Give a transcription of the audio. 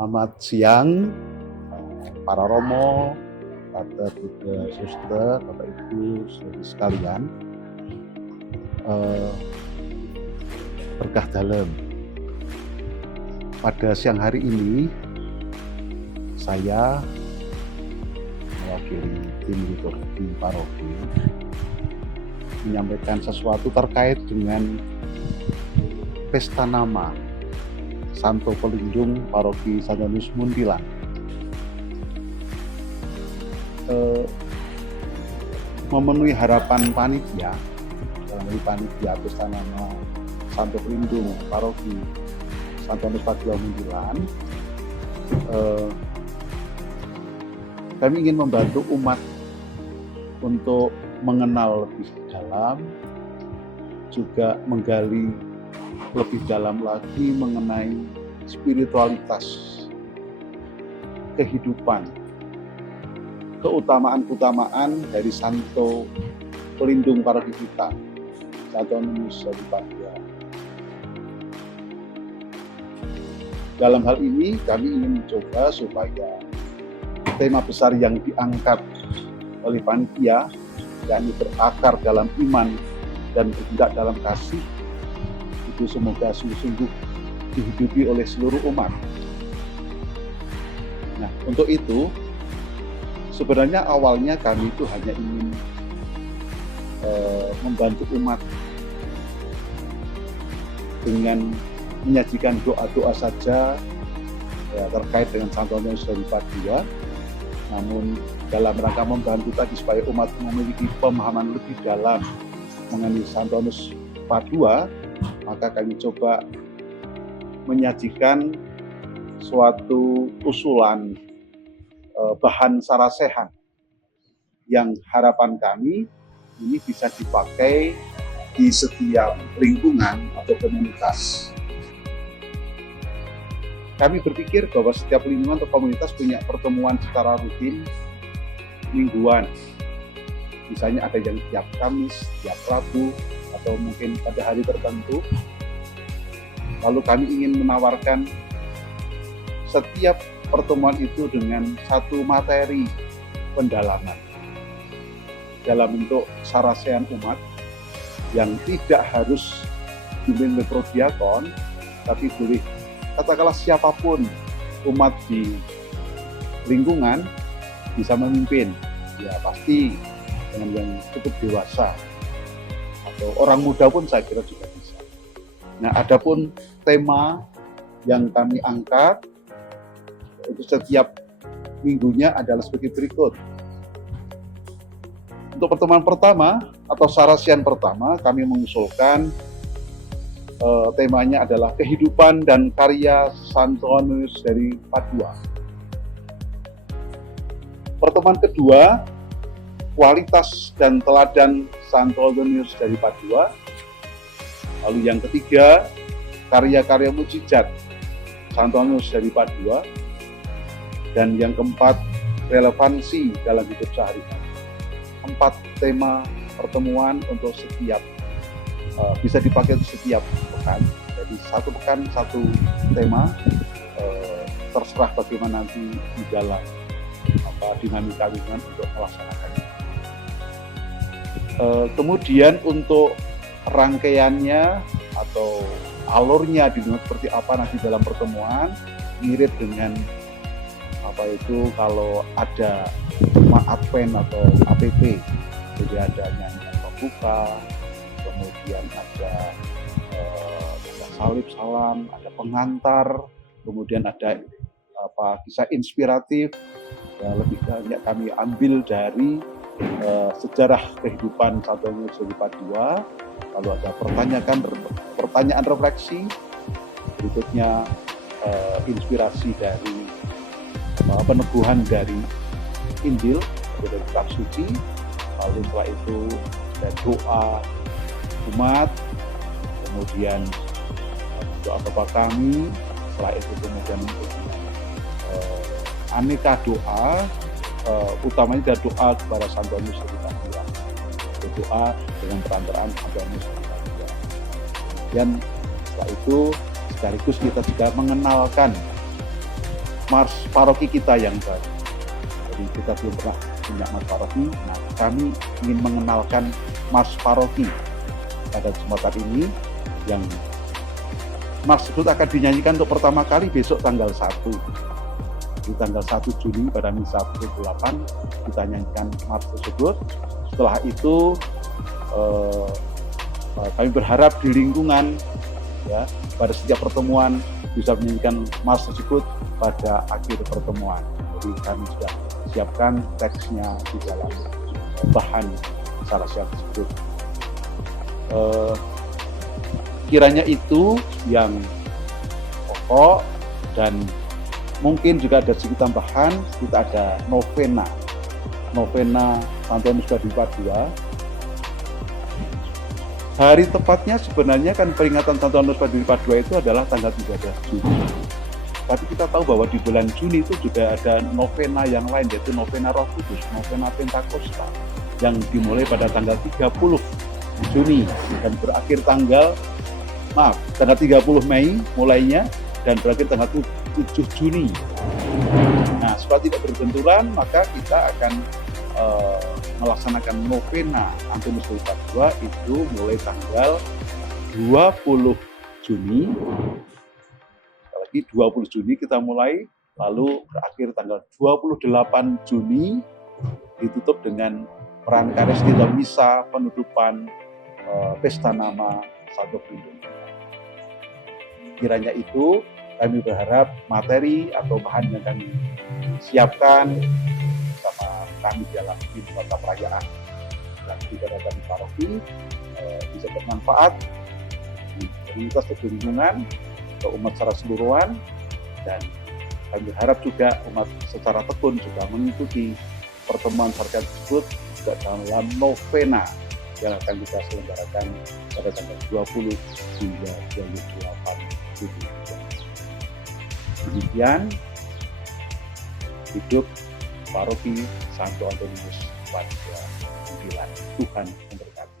Selamat siang, para romo, pater, bunda, suster, bapak ibu, saudara sekalian. Eh, Berkah dalam. Pada siang hari ini, saya mewakili tim liturgi paroki menyampaikan sesuatu terkait dengan pesta nama Santo Pelindung Paroki Santo Antonius Muntilan. Memenuhi harapan panitia, dalam hal panitia pesta nama Santo Pelindung Paroki Santo Antonius Padua Muntilan, kami ingin membantu umat untuk mengenal lebih dalam, juga menggali lebih dalam lagi mengenai spiritualitas kehidupan, keutamaan-keutamaan dari Santo Pelindung Paroki kita, Santo Antonius dari Padua. Dalam hal ini kami ingin mencoba supaya tema besar yang diangkat oleh panitia, yakni berakar dalam iman dan bertindak dalam kasih, itu semoga sungguh-sungguh dihidupi oleh seluruh umat. Nah, untuk itu sebenarnya awalnya kami itu hanya ingin membantu umat dengan menyajikan doa-doa saja ya, terkait dengan Santo Antonius dari Padua. Namun dalam rangka membantu tadi supaya umat memiliki pemahaman lebih dalam mengenai Santo Antonius Padua, maka kami coba menyajikan suatu usulan bahan sarasehan yang harapan kami ini bisa dipakai di setiap lingkungan atau komunitas. Kami berpikir bahwa setiap lingkungan atau komunitas punya pertemuan secara rutin mingguan. Misalnya ada yang tiap Kamis, tiap Rabu, atau mungkin pada hari tertentu. Lalu kami ingin menawarkan setiap pertemuan itu dengan satu materi pendalaman dalam bentuk sarasehan umat yang tidak harus dipimpin prodiakon, tapi boleh katakanlah siapapun umat di lingkungan bisa memimpin. Ya pasti dengan yang cukup dewasa, atau orang muda pun saya kira juga bisa. Nah, adapun tema yang kami angkat itu setiap minggunya adalah sebagai berikut. Untuk pertemuan pertama atau sarasian pertama, kami mengusulkan temanya adalah kehidupan dan karya Santo Antonius dari Padua. Pertemuan kedua, kualitas dan teladan Santo Antonius dari Padua. Lalu yang ketiga, karya-karya mujizat Santo Antonius dari Padua. Dan yang keempat, relevansi dalam hidup sehari-hari. 4 tema pertemuan untuk setiap bisa dipakai untuk setiap pekan. Jadi satu pekan satu tema, terserah bagaimana nanti di dalam dinamika lingkungan untuk melaksanakannya. Kemudian untuk rangkaiannya atau alurnya seperti apa nanti dalam pertemuan, mirip dengan kalau ada Advent atau APP. Jadi ada nyanyian pembuka, kemudian ada salib salam, ada pengantar, kemudian ada kisah inspiratif. Ya, lebih banyak kami ambil dari sejarah kehidupan Santo Antonius dari Padua. Lalu ada pertanyaan refleksi, berikutnya inspirasi dari peneguhan dari Injil, dari kitab suci. Lalu setelah itu ada doa umat, kemudian doa Bapa Kami. Setelah itu kemudian aneka doa, utamanya ada doa kepada Santo Antonius dari Padua. Doa dengan perantaraan Santo Antonius dari Padua. Dan setelah itu sekaligus kita juga mengenalkan Mars Paroki kita yang baru. Jadi kita belum pernah punya Mars Paroki. Nah, kami ingin mengenalkan Mars Paroki pada kesempatan ini, yang Mars tersebut akan dinyanyikan untuk pertama kali besok tanggal 1. Di tanggal 1 Juni pada misa pukul 8 kita nyanyikan Mars tersebut. Setelah itu kami berharap di lingkungan, ya, pada setiap pertemuan bisa menyanyikan Mars tersebut pada akhir pertemuan. Jadi kami sudah siapkan teksnya di dalam bahan sarasya tersebut. Kiranya itu yang pokok, dan mungkin juga ada sedikit tambahan. Kita ada novena Santo Yohanes Baduipa. Hari tepatnya sebenarnya kan peringatan Santo Yohanes Baduipa itu adalah tanggal 13 Juni. Tapi kita tahu bahwa di bulan Juni itu juga ada novena yang lain, yaitu novena Roh Kudus, novena Pentakosta, yang dimulai pada tanggal 30 Juni dan berakhir tanggal 30 Mei mulainya dan berakhir tanggal 7 Juni. Nah, supaya tidak berbenturan, maka kita akan melaksanakan novena Antonius Baduipa itu mulai tanggal 20 Juni. Lagi 20 Juni kita mulai, lalu berakhir tanggal 28 Juni, ditutup dengan peran Eucharistia atau misa penutupan pesta nama Santo Pelindung. Kiranya itu kami berharap materi atau bahan yang kami siapkan bersama kami dalam tim kota perayaan dan juga dari paroki bisa bermanfaat di komunitas lingkungan atau umat secara keseluruhan, dan kami berharap juga umat secara tekun juga mengikuti pertemuan sarjana tersebut juga dalam novena yang akan kita selenggarakan pada tanggal 20 hingga 28 Juni. Demikian hidup Paroki Santo Antonius Padua 9. Tuhan memberkati.